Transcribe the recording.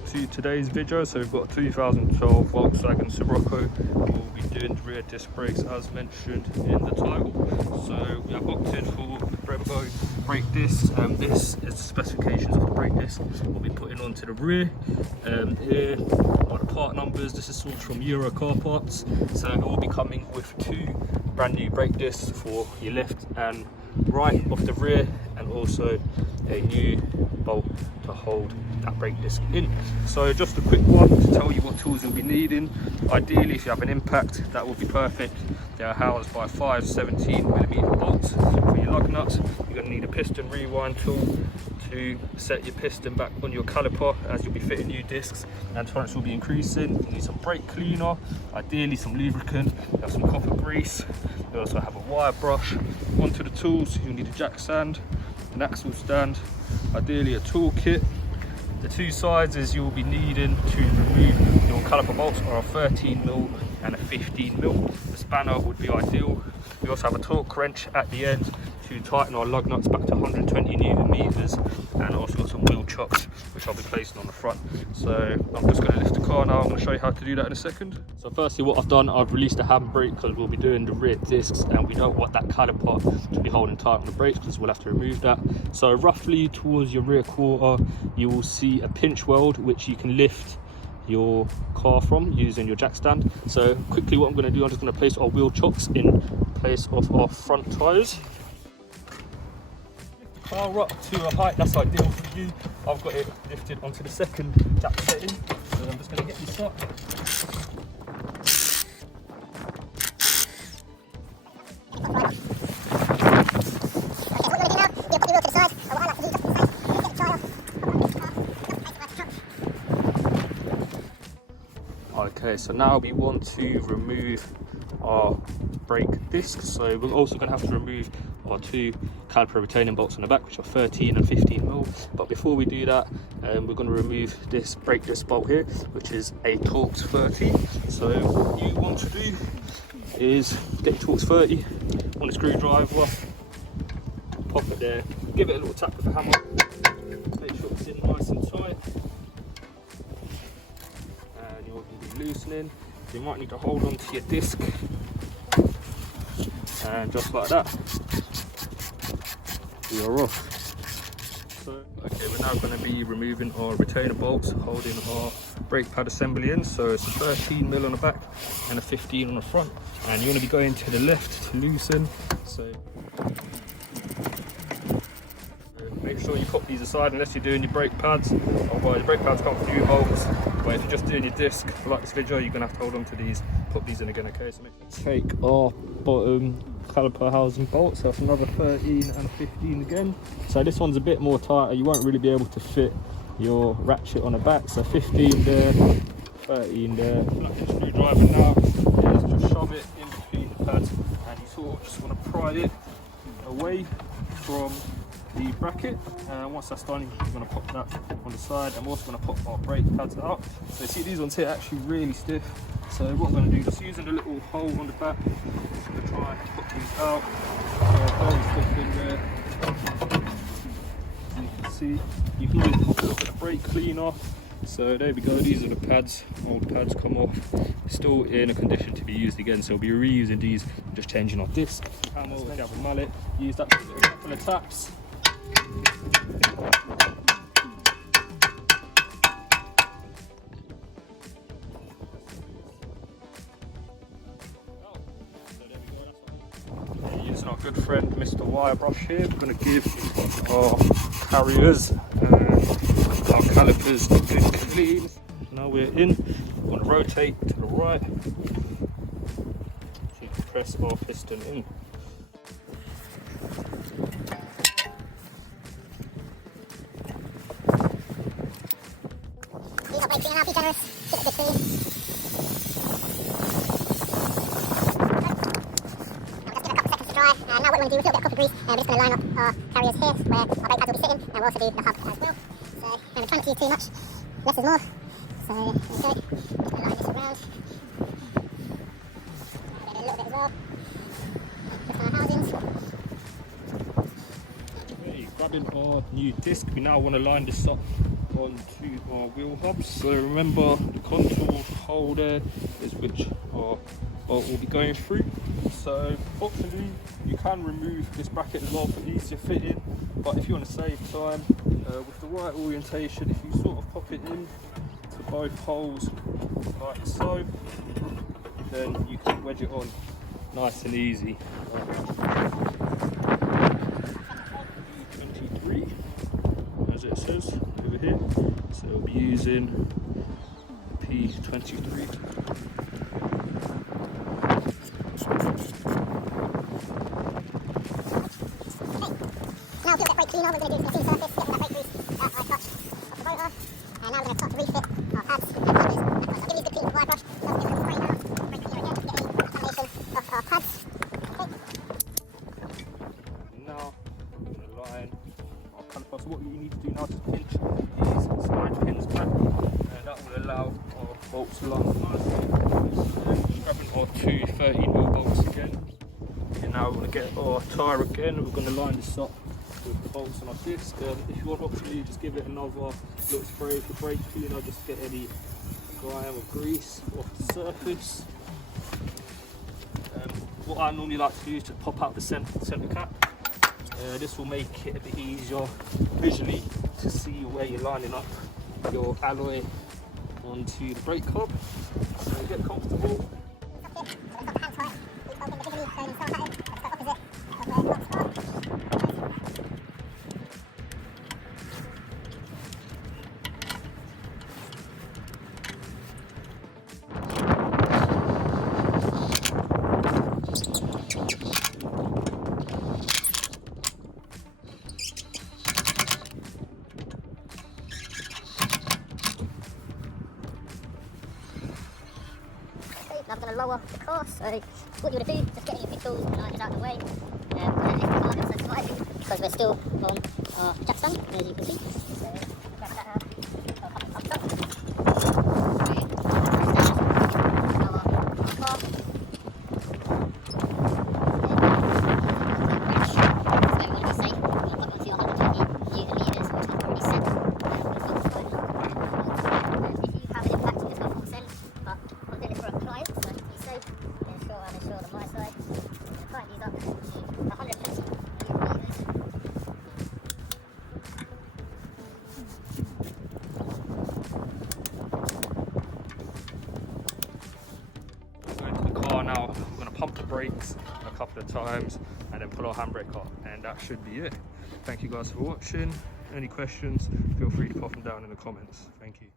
forward to today's video. So we've got a 2012 Volkswagen Scirocco. We'll be doing rear disc brakes as mentioned in the title. So we have opted in for Brembo brake discs. This is the specifications of the brake disc we'll be putting onto the rear. Here are the part numbers. This is sourced from Euro car parts. So it will be coming with two brand new brake discs for your left and right of the rear, and also a new bolt to hold that brake disc in. So just a quick one to tell you what tools you'll be needing. Ideally, if you have an impact, that would be perfect. They are housed by 5 17mm bolts. For your lug nuts, you're going to need a piston rewind tool to set your piston back on your caliper as you'll be fitting new discs and tolerance will be increasing. You need some brake cleaner, ideally some lubricant, you have some copper grease, you also have a wire brush. Onto the tools, you'll need a jack stand, an axle stand, ideally a toolkit. The two sizes you'll be needing to remove your caliper bolts are a 13mm and a 15mm. The spanner would be ideal. We also have a torque wrench at the end to tighten our lug nuts back to 120 Newton meters, and also got some wheel chocks which I'll be placing on the front. So I'm just going to lift the car now. I'm going to show you how to do that in a second. So firstly, what I've done, I've released the handbrake because we'll be doing the rear discs and we don't want that caliper to be holding tight on the brakes because we'll have to remove that. So roughly towards your rear quarter you will see a pinch weld which you can lift your car from using your jack stand. So quickly what I'm going to do, I'm just going to place our wheel chocks in place of our front tyres. Car up to a height that's ideal for you. I've got it lifted onto the second jack setting, so I'm just going to get this up. Okay, so now we want to remove our brake discs. So we're also going to have to remove our two caliper retaining bolts on the back, which are 13 and 15mm. But before we do that, we're going to remove this brake disc bolt here, which is a Torx 30. So what you want to do is get your Torx 30 on a screwdriver, pop it there, give it a little tap with a hammer, make sure it's in nice and tight, and you'll be loosening. You might need to hold on to your disc, and just like that, you're off. So, okay, we're now going to be removing our retainer bolts holding our brake pad assembly in. So it's a 13mm on the back and a 15 on the front, and you're going to be going to the left to loosen. So make sure you pop these aside unless you're doing your brake pads, otherwise your brake pads come with new bolts. But if you're just doing your disc, like this video, you're going to have to hold on to these, put these in again, okay? So take our bottom caliper housing bolts, so that's another 13 and a 15 again. So this one's a bit more tighter, you won't really be able to fit your ratchet on the back. So 15 there, 13 there. Like a screwdriver now, just shove it in between the pads, and you sort of just want to pry it away from the bracket, and once that's done you're going to pop that on the side. I'm also going to pop our brake pads out. So see, these ones here are actually really stiff, so what I'm going to do, just using the little hole on the back to try and put these out. Very stiff in there. As you can see, you can always pop a little bit of brake cleaner. So there we go, these are the pads, old pads come off, still in a condition to be used again, so we'll be reusing these, just changing our disc. And if you have a mallet, use that for a couple of taps. Using our good friend Mr. Wire Brush here, we're going to give our carriers and our calipers a good clean. Now we're in, we're going to rotate to the right, so you can press our piston in. Now what we want to do is a little bit of copper grease, we're just going to line up our carriers here where our brake pads will be sitting, and we'll also do the hub as well. So remember, try not to use too much, less is more. So there we go, just line this around. A little bit as well. Just our housings. grabbing our new disc, we now want to line this up onto our wheel hubs. So remember, the contour hole there is which our bolt will be going through. So optionally you can remove this bracket as well for easier fitting, but if you want to save time, with the right orientation, if you sort of pop it in to both holes like so, then you can wedge it on nice and easy. 23, as it says over here, so we'll be using P23. Now to get brake cleaner, we're going to do the clean surface, get rid of that brake grease that I touched off the rotor. And now we're going to start to refit our pads and covers. I'll give these a clean with a wire brush, so I'll give it a spray now, brake cleaner again, get any contamination off our pads. Okay. Now we're going to line our caliper. So what you need to do now to pinch is slide pins back, and that will allow our bolts to line nicely. So grabbing our two 13mm bolts again. And now we're going to get our tyre again. We're going to line this up with the bolts on our disc. If you want, optionally, just give it another little spray with the brake cleaner, just get any grime or grease off the surface. What I normally like to do is to pop out the centre cap. This will make it a bit easier visually to see where you're lining up your alloy onto the brake hub. So get comfortable. Now we're going to lower the car, so what you want to do, just getting your big tools and lighters out of the way. And lift the car ever so slightly, because we're still on our jack stand, as you can see. So grab that out, go up and up. Lower our car. Now we're going to pump the brakes a couple of times and then pull our handbrake up, and that should be it. Thank you guys for watching. Any questions, feel free to pop them down in the comments. Thank you.